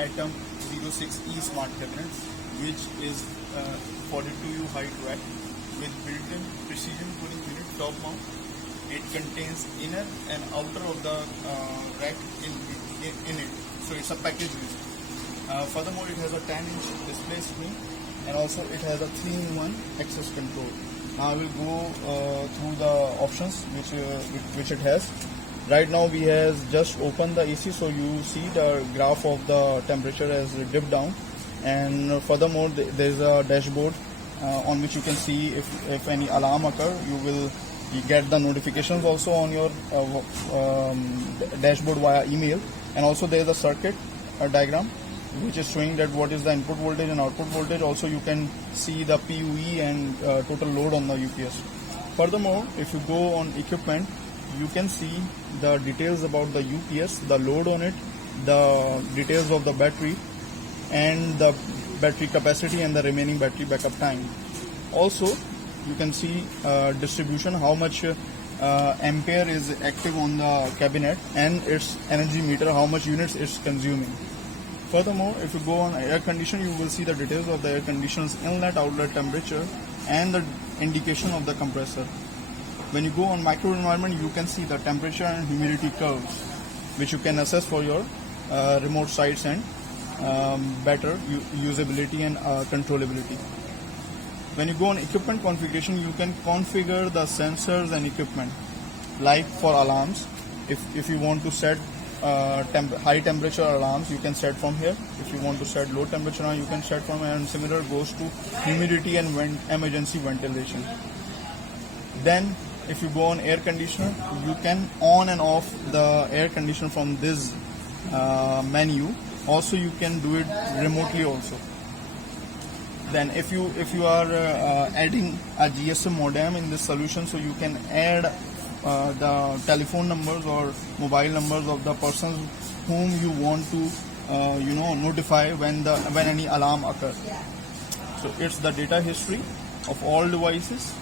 Atom 06E smart cabinet, which is 42U height rack with built-in precision cooling unit top mount. It contains inner and outer of the rack in it, so it's a package visit. Furthermore, it has a 10-inch display screen, and also it has a 3-in-1 access control. Now I will go through the options which it has. Right now we has just opened the AC, so you see the graph of the temperature has dipped down, and furthermore there is a dashboard on which you can see if any alarm occur. You get the notifications also on your dashboard via email, and also there is a circuit diagram which is showing that what is the input voltage and output voltage. Also you can see the PUE and total load on the UPS. Furthermore, if you go on equipment, you can see the details about the UPS, the load on it, the details of the battery, and the battery capacity and the remaining battery backup time. Also you can see distribution, how much ampere is active on the cabinet, and its energy meter, how much units it's consuming. Furthermore, if you go on air conditioner, you will see the details of the air conditioner's inlet outlet temperature and the indication of the compressor. When you go on microenvironment, you can see the temperature and humidity curves, which you can assess for your remote sites and better usability and controllability. When you go on equipment configuration, you can configure the sensors and equipment. Like for alarms, if you want to set high temperature alarms, you can set from here. If you want to set low temperature alarm, you can set from here, and similar goes to humidity and emergency ventilation. Then if you go on air conditioner, you can on and off the air conditioner from this menu. Also you can do it remotely also. Then if you are adding a GSM modem in this solution, so you can add the telephone numbers or mobile numbers of the persons whom you want to notify when any alarm occurs. So it's the data history of all devices.